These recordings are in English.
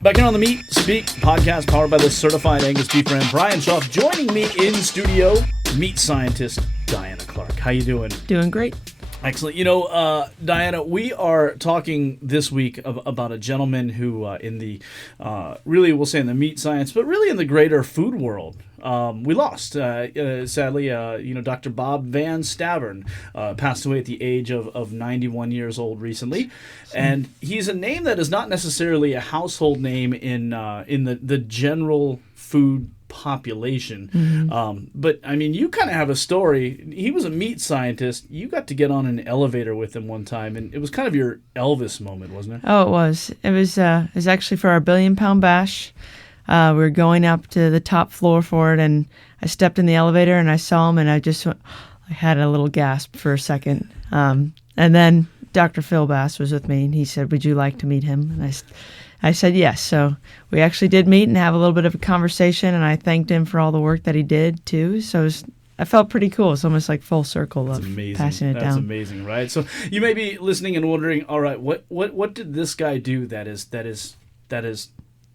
Back in on the Meat Speak podcast, powered by the Certified Angus Beef brand. Bryan Schaff joining me in studio, meat scientist Diana Clark. How you doing? Doing great. Excellent. Diana, we are talking this week about a gentleman who, in the really, we'll say in the meat science, but really in the greater food world, we lost. Sadly, Dr. Bob VanStavern passed away at the age of 91 years old recently, and he's a name that is not necessarily a household name in the general food population. Mm-hmm. But I mean, you kind of have a story. He was a meat scientist. You got to get on an elevator with him one time, and it was kind of your Elvis moment, wasn't it? Oh, it was. It was actually for our 1 billion pound bash. We were going up to the top floor for it, and I stepped in the elevator and I saw him, and I had a little gasp for a second. And then Dr. Phil Bass was with me, and he said, "Would you like to meet him?" And I said yes. So we actually did meet and have a little bit of a conversation, and I thanked him for all the work that he did too. So I felt pretty cool. It's almost like full circle of passing it down. That's amazing, right? So you may be listening and wondering, all right, what did this guy do that is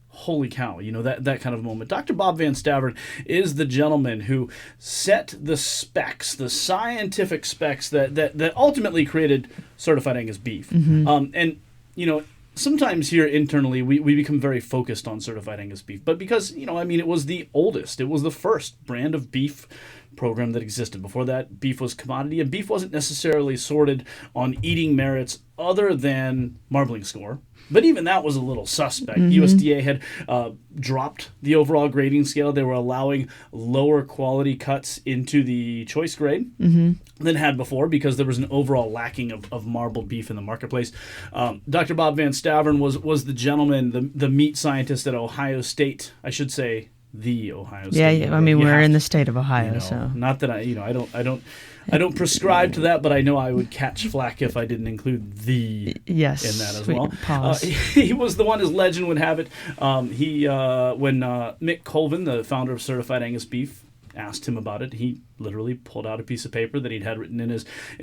holy cow, that kind of moment. Dr. Bob VanStavern is the gentleman who set the specs, the scientific specs that ultimately created Certified Angus Beef. Mm-hmm. Sometimes here internally, we become very focused on Certified Angus Beef, but because, it was the oldest, it was the first brand of beef program that existed. Before that, beef was commodity, and beef wasn't necessarily sorted on eating merits other than marbling score. But even that was a little suspect. Mm-hmm. USDA had dropped the overall grading scale. They were allowing lower quality cuts into the choice grade than had before because there was an overall lacking of marbled beef in the marketplace. Dr. Bob VanStavern was the gentleman, the meat scientist at Ohio State, I should say, the Ohio State. Yeah. I mean, we're in the state of Ohio, so not that I don't prescribe to that, but I know I would catch flack if I didn't include the in that as well. He was the one, as legend would have it. When Mick Colvin, the founder of Certified Angus Beef, asked him about it, he literally pulled out a piece of paper that he'd had written in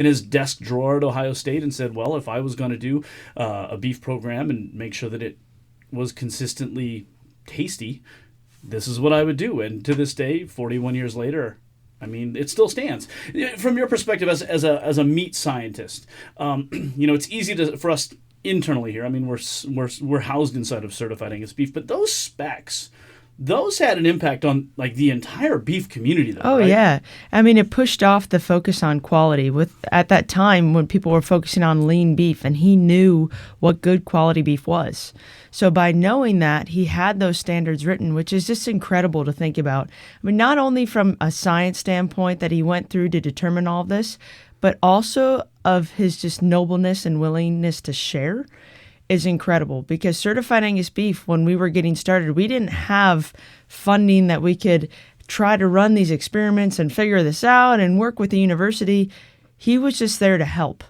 his desk drawer at Ohio State and said, well, if I was going to do a beef program and make sure that it was consistently tasty, this is what I would do. And to this day, 41 years later, I mean, it still stands. From your perspective as a meat scientist, it's easy for us internally here. I mean, we're housed inside of Certified Angus Beef, but those specs, those had an impact on like the entire beef community, though. Oh, right? Yeah. I mean, it pushed off the focus on quality at that time when people were focusing on lean beef, and he knew what good quality beef was. So by knowing that, he had those standards written, which is just incredible to think about. I mean, not only from a science standpoint that he went through to determine all of this, but also of his just nobleness and willingness to share is incredible. Because Certified Angus Beef, when we were getting started, we didn't have funding that we could try to run these experiments and figure this out and work with the university. He was just there to help.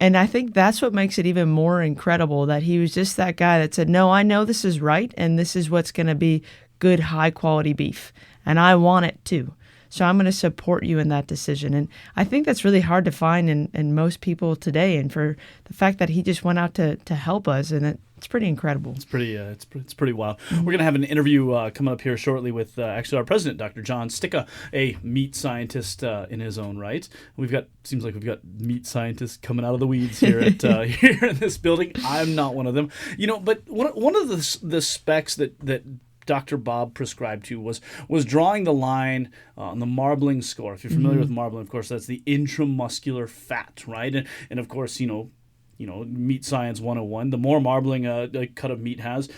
And I think that's what makes it even more incredible, that he was just that guy that said, no, I know this is right, and this is what's going to be good, high-quality beef, and I want it too. So I'm going to support you in that decision. And I think that's really hard to find in most people today, and for the fact that he just went out to help us, and it's pretty incredible. It's pretty wild. We're going to have an interview coming up here shortly with actually our president, Dr. John Stika, a meat scientist in his own right. Seems like we've got meat scientists coming out of the weeds here here in this building. I'm not one of them, But one of the specs that Dr. Bob prescribed to was drawing the line on the marbling score. If you're familiar with marbling, of course, that's the intramuscular fat, right? And of course, meat science 101, the more marbling a cut of meat has,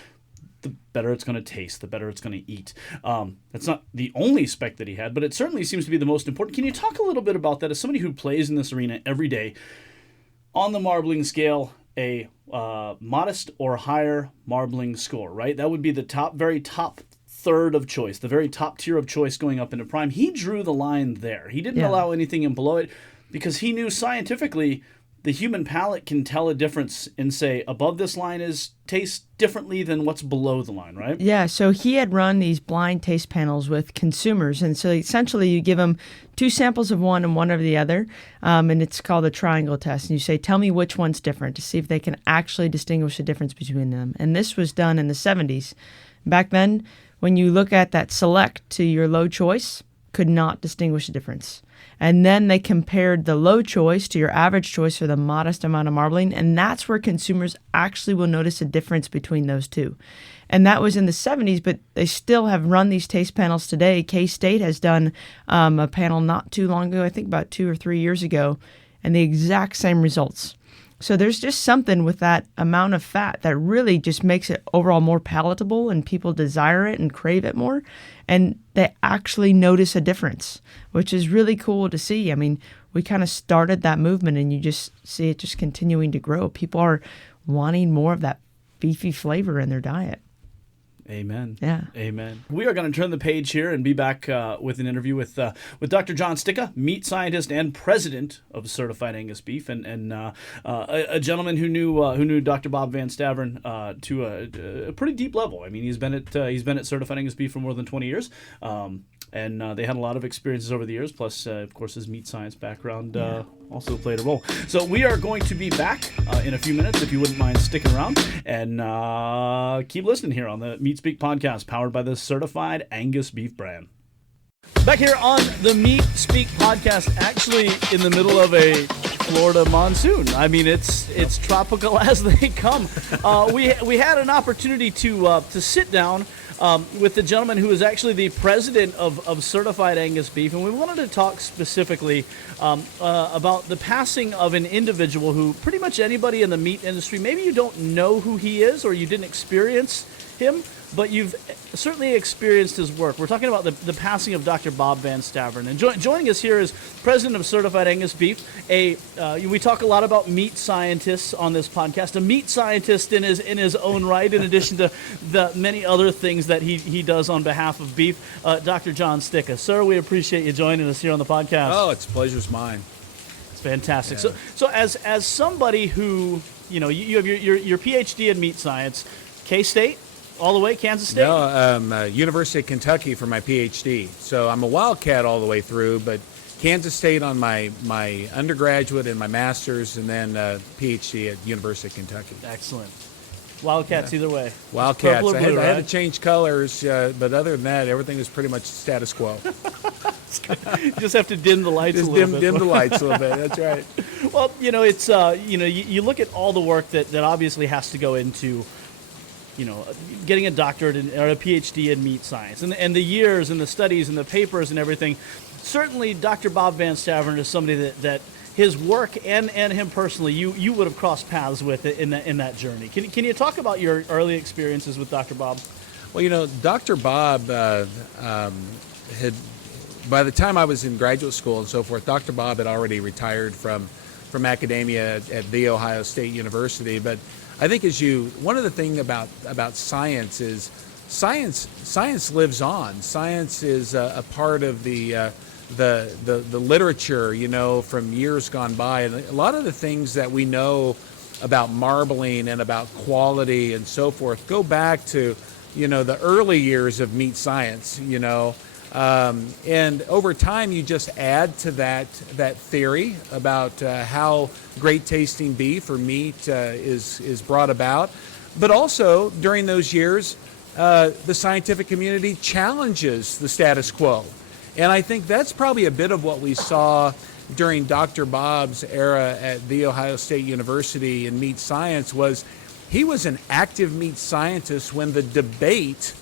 the better it's going to taste, the better it's going to eat. That's not the only spec that he had, but it certainly seems to be the most important. Can you talk a little bit about that as somebody who plays in this arena every day? On the marbling scale, a modest or higher marbling score, right? That would be the very top third of choice, the very top tier of choice going up into prime. He drew the line there. He didn't allow anything in below it because he knew scientifically the human palate can tell a difference and say above this line tastes differently than what's below the line, right? Yeah, so he had run these blind taste panels with consumers. And so essentially you give them 2 samples of one and one of the other. And it's called a triangle test. And you say, tell me which one's different to see if they can actually distinguish the difference between them. And this was done in the 70s. Back then, when you look at that select to your low choice, could not distinguish the difference. And then they compared the low choice to your average choice for the modest amount of marbling. And that's where consumers actually will notice a difference between those two. And that was in the 70s, but they still have run these taste panels today. K-State has done a panel not too long ago, I think about 2 or 3 years ago, and the exact same results. So there's just something with that amount of fat that really just makes it overall more palatable, and people desire it and crave it more. And they actually notice a difference, which is really cool to see. I mean, we kind of started that movement, and you just see it just continuing to grow. People are wanting more of that beefy flavor in their diet. Amen. Yeah. Amen. We are going to turn the page here and be back with an interview with Dr. John Stika, meat scientist and president of Certified Angus Beef, and a gentleman who knew Dr. Bob VanStavern to a pretty deep level. I mean, he's been at Certified Angus Beef for more than 20 years. And they had a lot of experiences over the years, plus, of course, his meat science background also played a role. So we are going to be back in a few minutes, if you wouldn't mind sticking around, and keep listening here on the Meat Speak podcast, powered by the Certified Angus Beef brand. Back here on the Meat Speak podcast, actually in the middle of a Florida monsoon. I mean, it's tropical as they come. We had an opportunity to sit down with the gentleman who is actually the president of Certified Angus Beef, and we wanted to talk specifically about the passing of an individual who pretty much anybody in the meat industry, maybe you don't know who he is or you didn't experience him, but you've certainly experienced his work. We're talking about the passing of Dr. Bob VanStavern. And joining us here is president of Certified Angus Beef. We talk a lot about meat scientists on this podcast. A meat scientist in his own right, in addition to the many other things that he does on behalf of beef. Dr. John Stika. Sir, we appreciate you joining us here on the podcast. Oh, it's pleasure's mine. It's fantastic. Yeah. So as somebody who, you have your PhD in meat science, K-State, all the way, Kansas State? No, University of Kentucky for my PhD. So I'm a Wildcat all the way through, but Kansas State on my undergraduate and my master's, and then PhD at University of Kentucky. Excellent. Wildcats either way. Wildcats. Blue, I had right? to change colors, but other than that, everything was pretty much status quo. You just have to dim the lights Just a little bit. dim the lights a little bit. That's right. Well, it's you look at all the work that obviously has to go into getting a doctorate or a PhD in meat science, and the years and the studies and the papers and everything. Certainly, Dr. Bob VanStavern is somebody that his work and him personally, you would have crossed paths with in that journey. Can you talk about your early experiences with Dr. Bob? Well, Dr. Bob had, by the time I was in graduate school and so forth, Dr. Bob had already retired from academia at The Ohio State University. But I think one of the things about science is science lives on. Science is a part of the literature, from years gone by. And a lot of the things that we know about marbling and about quality and so forth go back to, the early years of meat science, and over time you just add to that theory about how great tasting beef or meat is brought about. But also during those years, the scientific community challenges the status quo. And I think that's probably a bit of what we saw during Dr. Bob's era at The Ohio State University in meat science. Was he was an active meat scientist when the debate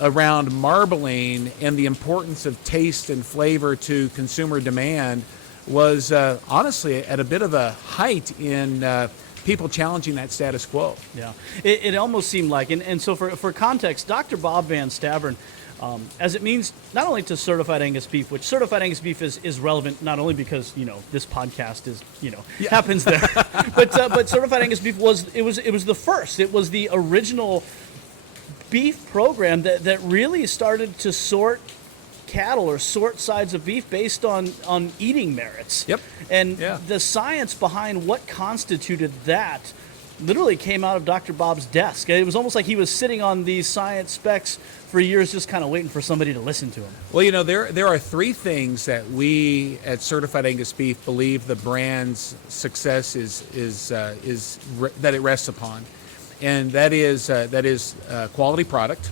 around marbling and the importance of taste and flavor to consumer demand was honestly at a bit of a height in people challenging that status quo. Yeah, it almost seemed like, and so for context, Dr. Bob VanStavern, as it means not only to Certified Angus Beef, which Certified Angus Beef is relevant not only because this podcast is happens there, but Certified Angus Beef was the first. It was the original beef program that really started to sort cattle or sort sides of beef based on eating merits. Yep. And Yeah. the science behind what constituted that literally came out of Dr. Bob's desk. It was almost like he was sitting on these science specs for years, just kind of waiting for somebody to listen to him. Well, there are three things that we at Certified Angus Beef believe the brand's success is that it rests upon, and that is quality product,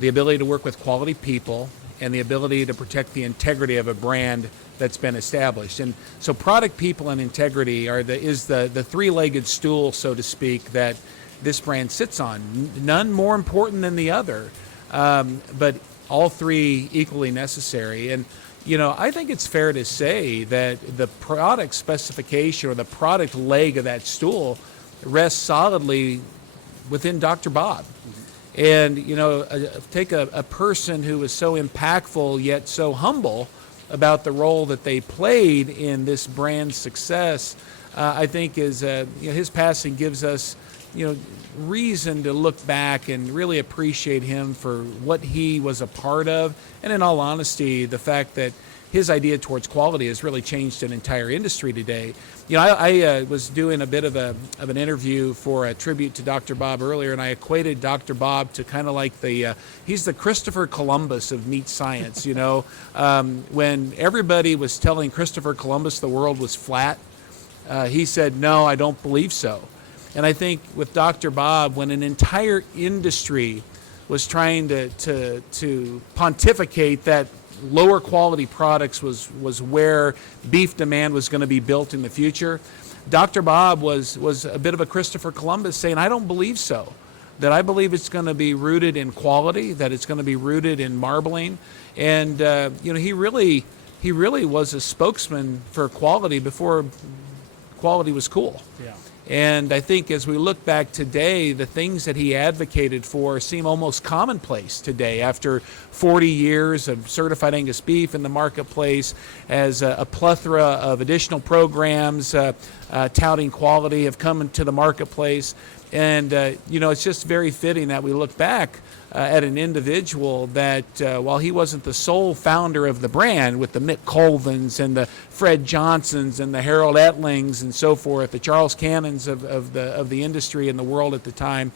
the ability to work with quality people, and the ability to protect the integrity of a brand that's been established. And so product, people, and integrity is the three-legged stool, so to speak, that this brand sits on. None more important than the other, but all three equally necessary. And I think it's fair to say that the product specification or the product leg of that stool rests solidly within Dr. Bob. And take a person who was so impactful yet so humble about the role that they played in this brand's success. I think is his passing gives us reason to look back and really appreciate him for what he was a part of, and in all honesty, the fact that his idea towards quality has really changed an entire industry today. I was doing a bit of an interview for a tribute to Dr. Bob earlier, and I equated Dr. Bob to kind of like he's the Christopher Columbus of meat science. When everybody was telling Christopher Columbus the world was flat, he said, "No, I don't believe so." And I think with Dr. Bob, when an entire industry was trying to pontificate that lower quality products was where beef demand was going to be built in the future, Dr. Bob was a bit of a Christopher Columbus, saying, "I don't believe so. That I believe it's going to be rooted in quality, that it's going to be rooted in marbling." And he really was a spokesman for quality before quality was cool. Yeah. And I think as we look back today, the things that he advocated for seem almost commonplace today after 40 years of Certified Angus Beef in the marketplace, as a plethora of additional programs touting quality have come into the marketplace. And, it's just very fitting that we look back at an individual that while he wasn't the sole founder of the brand, with the Mick Colvins and the Fred Johnsons and the Harold Ettlings and so forth, the Charles Cannons of the industry and the world at the time,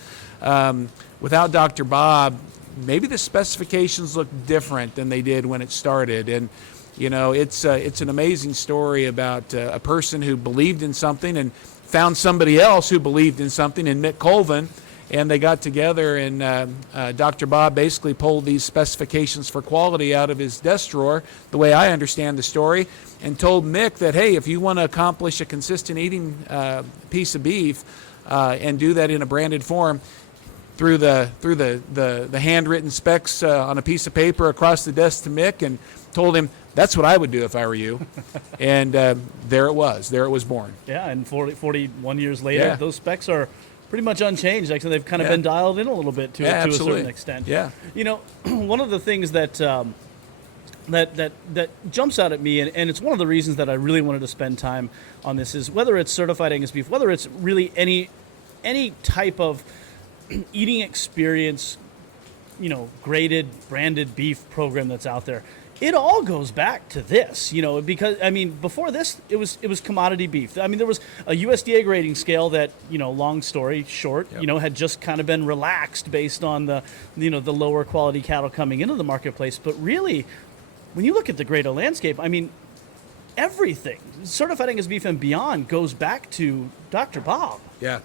without Dr. Bob, maybe the specifications look different than they did when it started. And it's an amazing story about a person who believed in something and found somebody else who believed in something in Mick Colvin. And they got together, and Dr. Bob basically pulled these specifications for quality out of his desk drawer, the way I understand the story, and told Mick that, hey, if you want to accomplish a consistent eating piece of beef and do that in a branded form, through the handwritten specs on a piece of paper across the desk to Mick, and told him that's what I would do if I were you. And there it was born. Yeah, and 41 years later, Yeah. those specs are pretty much unchanged. Actually, they've kind of been dialed in a little bit to a certain extent. Yeah. One of the things that jumps out at me, and it's one of the reasons that I really wanted to spend time on this, is whether it's Certified Angus Beef, whether it's really any type of eating experience, graded, branded beef program that's out there. It all goes back to this, because before this, it was commodity beef. There was a USDA grading scale that, long story short, Yep. had just kind of been relaxed based on the lower quality cattle coming into the marketplace. But really, when you look at the greater landscape, everything, Certified Angus Beef and beyond, goes back to Dr. Bob. Yeah.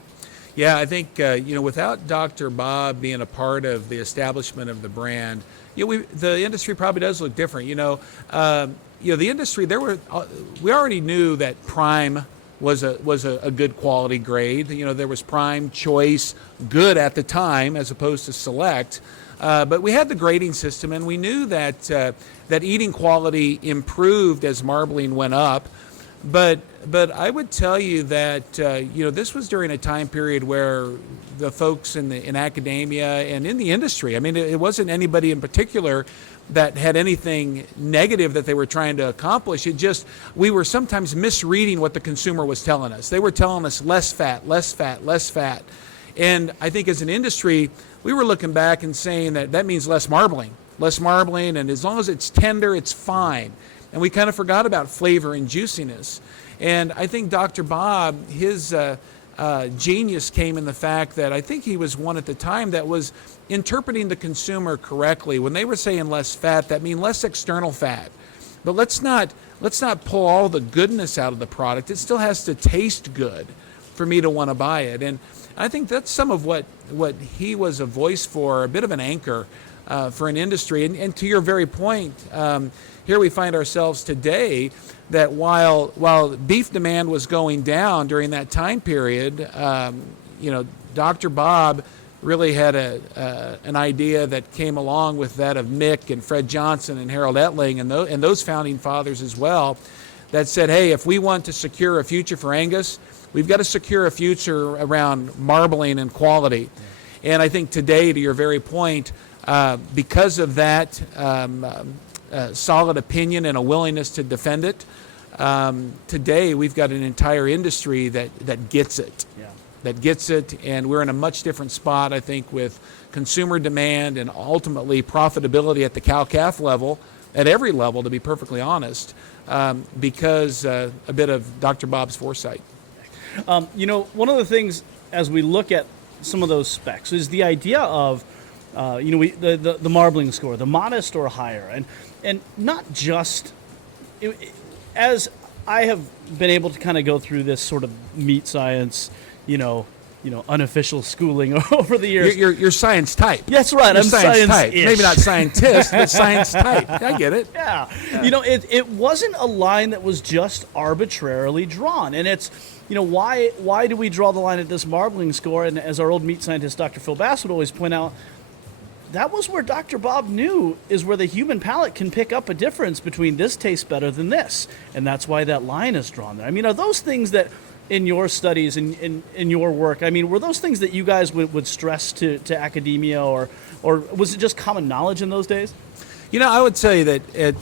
Yeah, I think, without Dr. Bob being a part of the establishment of the brand, the industry probably does look different. The industry, we already knew that Prime was a good quality grade. There was Prime, Choice, Good at the time, as opposed to Select. But we had the grading system, and we knew that eating quality improved as marbling went up. But I would tell you that this was during a time period where the folks in academia and in the industry, it wasn't anybody in particular that had anything negative that they were trying to accomplish. We were sometimes misreading what the consumer was telling us. They were telling us less fat, less fat, less fat. And I think as an industry, we were looking back and saying that means less marbling. less marbling, and as long as it's tender, it's fine. And we kind of forgot about flavor and juiciness. And I think Dr. Bob, his genius came in the fact that I think he was one at the time that was interpreting the consumer correctly. When they were saying less fat, that means less external fat. But let's not pull all the goodness out of the product. It still has to taste good for me to want to buy it. And I think that's some of what he was a voice for, a bit of an anchor for an industry. And to your very point, here we find ourselves today that while beef demand was going down during that time period, Dr. Bob really had an idea that came along with that of Mick and Fred Johnson and Harold Ettling and those founding fathers as well, that said, hey, if we want to secure a future for Angus, we've got to secure a future around marbling and quality. And I think today, to your very point, because of that solid opinion and a willingness to defend it, today we've got an entire industry that gets it. Yeah. That gets it, and we're in a much different spot, I think, with consumer demand and ultimately profitability at the cow-calf level, at every level, to be perfectly honest, because a bit of Dr. Bob's foresight. One of the things as we look at some of those specs is the idea of, the marbling score, the modest or higher, and not just, as I have been able to kind of go through this sort of meat science, unofficial schooling over the years. You're science type. That's right. You're I'm science type. Maybe not scientist, but science type. I get it. Yeah. It wasn't a line that was just arbitrarily drawn, and it's, why do we draw the line at this marbling score? And as our old meat scientist, Dr. Phil Bass, would always point out, that was where Dr. Bob knew is where the human palate can pick up a difference between this tastes better than this, and that's why that line is drawn there. I mean, are those things that in your studies and in your work, I mean, were those things that you guys would stress to academia, or was it just common knowledge in those days? I would tell you that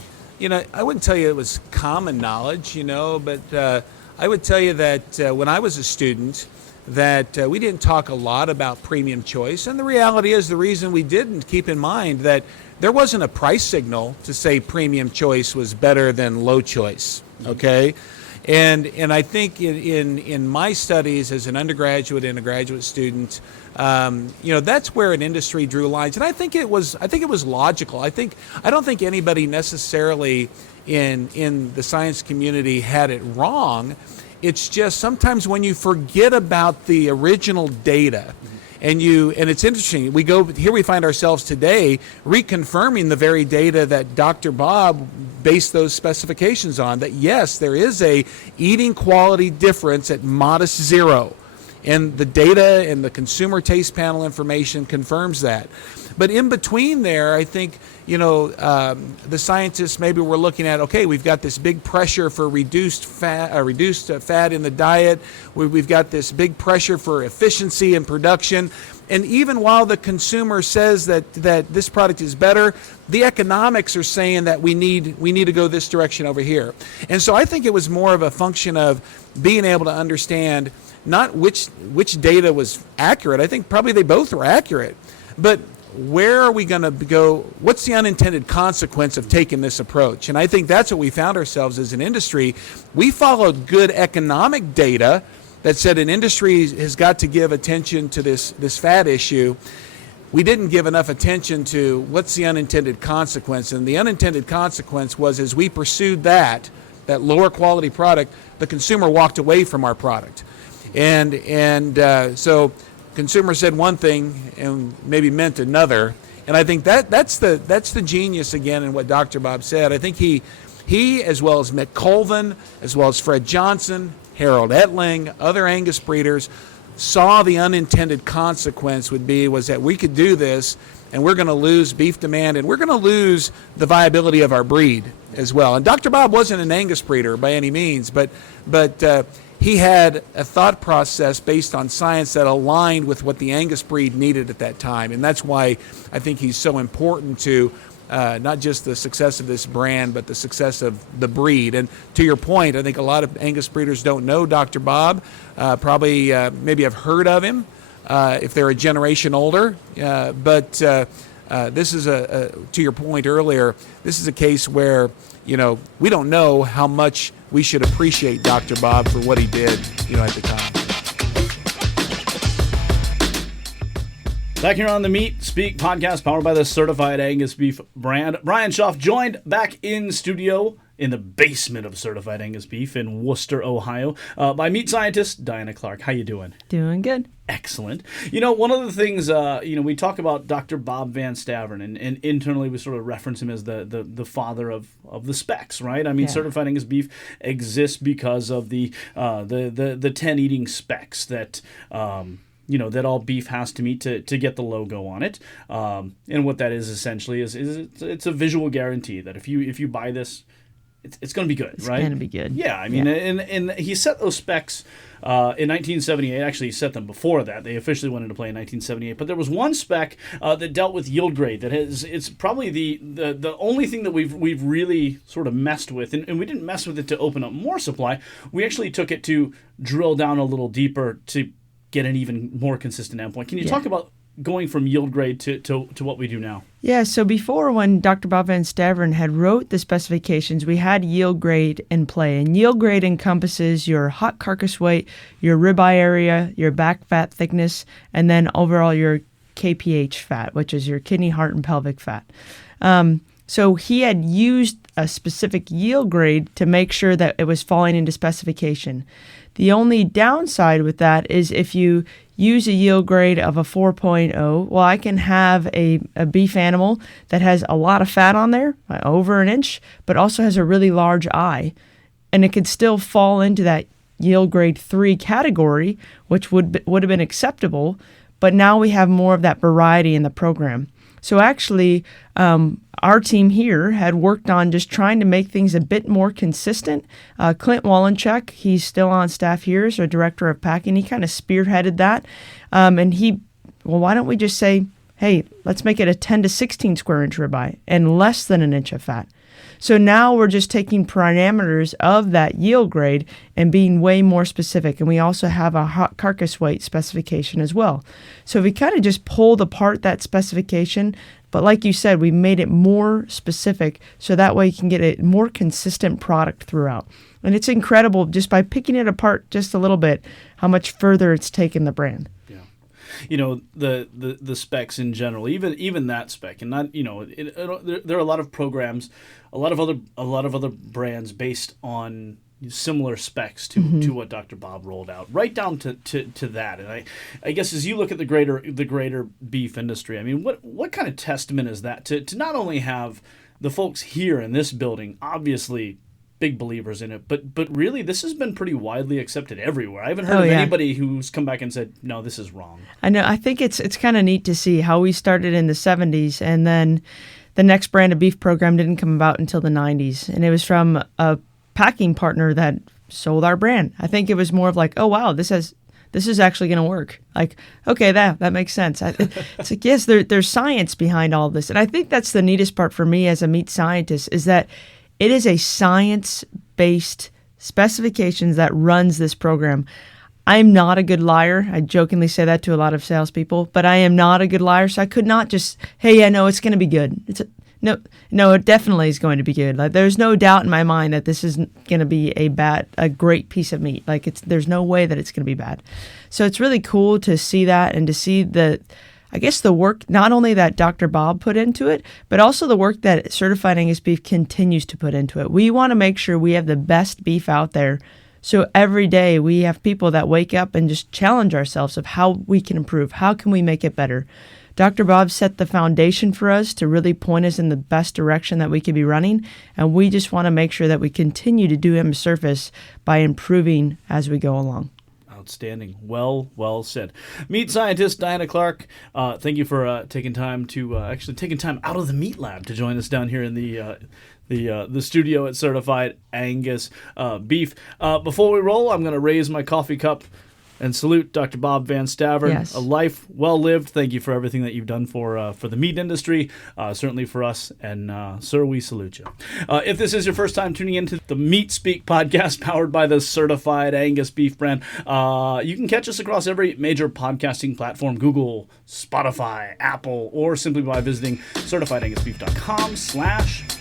I wouldn't tell you it was common knowledge, but I would tell you that when I was a student, that we didn't talk a lot about premium choice. And the reality is, the reason we didn't, keep in mind that there wasn't a price signal to say premium choice was better than low choice, okay? And I think in my studies as an undergraduate and a graduate student, that's where an industry drew lines. And I think it was logical. I don't think anybody necessarily in the science community had it wrong. It's just sometimes when you forget about the original data, and it's interesting, we find ourselves today reconfirming the very data that Dr. Bob based those specifications on, that yes, there is a eating quality difference at modest zero. And the data and the consumer taste panel information confirms that. But in between there, I think, the scientists maybe were looking at, okay, we've got this big pressure for reduced fat in the diet. We've got this big pressure for efficiency in production. And even while the consumer says that this product is better, the economics are saying that we need to go this direction over here. And so I think it was more of a function of being able to understand not which data was accurate. I think probably they both were accurate. But where are we going to go? What's the unintended consequence of taking this approach? And I think that's what we found ourselves as an industry. We followed good economic data that said an industry has got to give attention to this fat issue. We didn't give enough attention to what's the unintended consequence. And the unintended consequence was, as we pursued that lower quality product, the consumer walked away from our product. And so consumers said one thing and maybe meant another. And I think that's the genius again in what Dr. Bob said. I think he as well as Mick Colvin, as well as Fred Johnson, Harold Ettling, other Angus breeders, saw the unintended consequence was that we could do this, and we're going to lose beef demand, and we're going to lose the viability of our breed as well. And Dr. Bob wasn't an Angus breeder by any means, but he had a thought process based on science that aligned with what the Angus breed needed at that time. And that's why I think he's so important to not just the success of this brand, but the success of the breed. And to your point, I think a lot of Angus breeders don't know Dr. Bob, maybe have heard of him if they're a generation older. But this is to your point earlier, this is a case where, we don't know how much we should appreciate Dr. Bob for what he did, at the time. Back here on the Meat Speak podcast, powered by the Certified Angus Beef brand. Bryan Schaff joined back in studio in the basement of Certified Angus Beef in Worcester, Ohio, by meat scientist Diana Clark. How you doing? Doing good. Excellent. One of the things, we talk about Dr. Bob VanStavern, and internally we sort of reference him as the father of the specs, right? I mean, Certified Angus Beef exists because of the 10 eating specs that that all beef has to meet to get the logo on it. And what that is essentially is it's a visual guarantee that if you buy this, it's going to be good, right? It's going to be good. Yeah, I mean, and he set those specs in 1978. Actually, he set them before that. They officially went into play in 1978. But there was one spec that dealt with yield grade. It's probably the only thing that we've really sort of messed with, and we didn't mess with it to open up more supply. We actually took it to drill down a little deeper to get an even more consistent endpoint. Can you talk about going from yield grade to what we do now? Yeah, so before, when Dr. Bob VanStavern had wrote the specifications, we had yield grade in play. And yield grade encompasses your hot carcass weight, your ribeye area, your back fat thickness, and then overall your KPH fat, which is your kidney, heart, and pelvic fat. So he had used a specific yield grade to make sure that it was falling into specification. The only downside with that is if you use a yield grade of a 4.0, well, I can have a beef animal that has a lot of fat on there, over an inch, but also has a really large eye. And it could still fall into that yield grade 3 category, which would have been acceptable, but now we have more of that variety in the program. So actually, our team here had worked on just trying to make things a bit more consistent. Clint Wallenchuk, he's still on staff here as our director of packing. He kind of spearheaded that. And why don't we just say, hey, let's make it a 10 to 16 square inch ribeye and less than an inch of fat. So now we're just taking parameters of that yield grade and being way more specific. And we also have a hot carcass weight specification as well. So we kind of just pulled apart that specification. But like you said, we made it more specific so that way you can get a more consistent product throughout. And it's incredible just by picking it apart just a little bit how much further it's taken the brand. The specs in general, even that spec, and not there are a lot of programs, a lot of other brands based on similar specs to what Dr. Bob rolled out, right down to that. And I guess as you look at the greater beef industry, I mean, what kind of testament is that to not only have the folks here in this building obviously big believers in it, but really this has been pretty widely accepted everywhere. I haven't heard of anybody who's come back and said, no, this is wrong. I know. I think it's kind of neat to see how we started in the 70s, and then the next brand of beef program didn't come about until the 90s, and it was from a packing partner that sold our brand. I think it was more of like, oh wow, this is actually going to work. Like, okay, that makes sense. It's like, yes, there's science behind all this, and I think that's the neatest part for me as a meat scientist is that it is a science-based specifications that runs this program. I'm not a good liar. I jokingly say that to a lot of salespeople, but I am not a good liar, so I could not just, hey, I know it's going to be good. No, it definitely is going to be good. Like, there's no doubt in my mind that this is going to be a great piece of meat. Like, there's no way that it's going to be bad. So it's really cool to see that and to see the work not only that Dr. Bob put into it, but also the work that Certified Angus Beef continues to put into it. We want to make sure we have the best beef out there. So every day we have people that wake up and just challenge ourselves of how we can improve. How can we make it better? Dr. Bob set the foundation for us to really point us in the best direction that we could be running. And we just want to make sure that we continue to do him a service by improving as we go along. Outstanding. Well said. Meat scientist Diana Clark, thank you for taking time out of the meat lab to join us down here in the studio at Certified Angus Beef. Before we roll, I'm going to raise my coffee cup And salute Dr. Bob VanStavern. Yes. A life well lived. Thank you for everything that you've done for the meat industry, certainly for us. And, sir, we salute you. If this is your first time tuning into the Meat Speak podcast powered by the Certified Angus Beef brand, you can catch us across every major podcasting platform, Google, Spotify, Apple, or simply by visiting certifiedangusbeef.com/